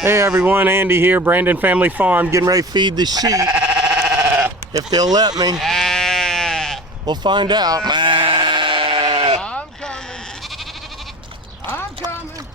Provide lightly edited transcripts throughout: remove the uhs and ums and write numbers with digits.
Hey everyone, Andy here, Brandon Family Farm, getting ready to feed the sheep. If they'll let me. We'll find out. I'm coming. I'm coming.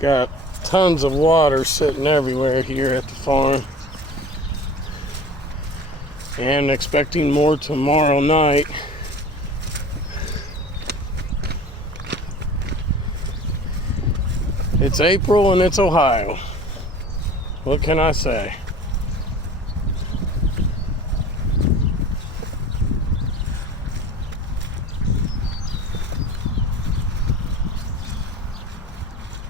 Got tons of water sitting everywhere here at the farm. And expecting more tomorrow night. It's April and it's Ohio. What can I say?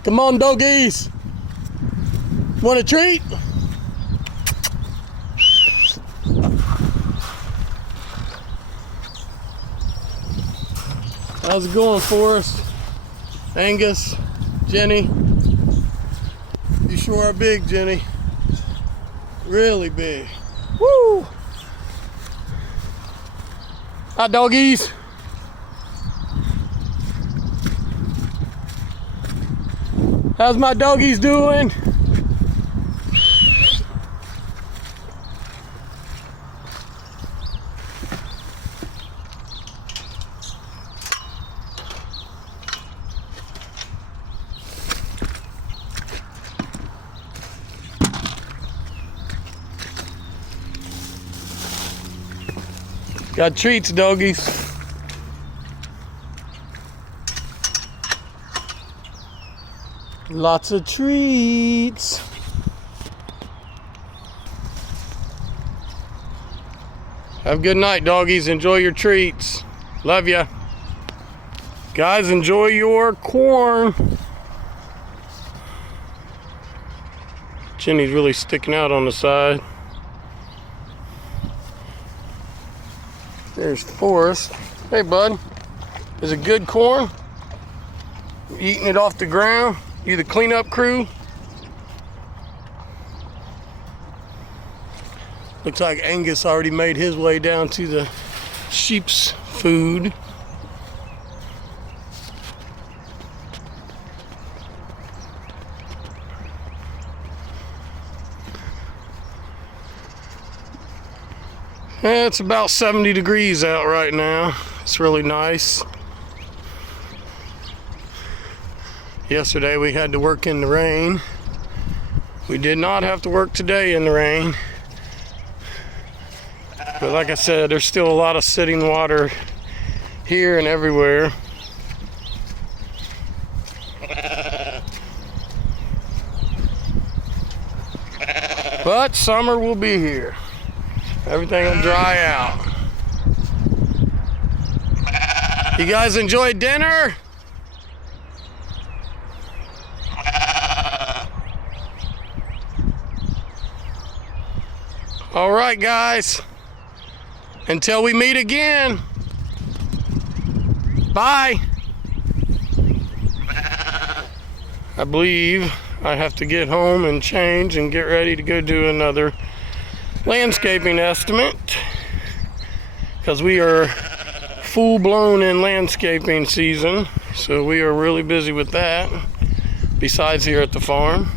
Come on, doggies. Want a treat? How's it going, Forrest? Angus? Jenny? You sure are big, Jenny. Really big. Woo! Hi, doggies. How's my doggies doing? Got treats, doggies. Lots of treats. Have a good night, doggies. Enjoy your treats. Love ya. Guys, enjoy your corn. Jenny's really sticking out on the side. There's Forrest. Hey, bud. Is it good corn? You eating it off the ground? You the cleanup crew? Looks like Angus already made his way down to the sheep's food. It's about 70 degrees out right now. It's really nice. Yesterday we had to work in the rain. We did not have to work today in the rain. But like I said, there's still a lot of sitting water here and everywhere. But summer will be here. Everything will dry out. You guys enjoy dinner? All right, guys. Until we meet again. Bye. I believe I have to get home and change and get ready to go do another landscaping estimate, because we are full-blown in landscaping season, so we are really busy with that besides here at the farm.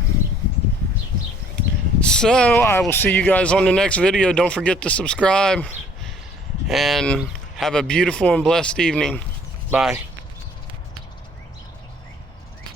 So I will see you guys on the next video. Don't forget to subscribe and have a beautiful and blessed evening. Bye.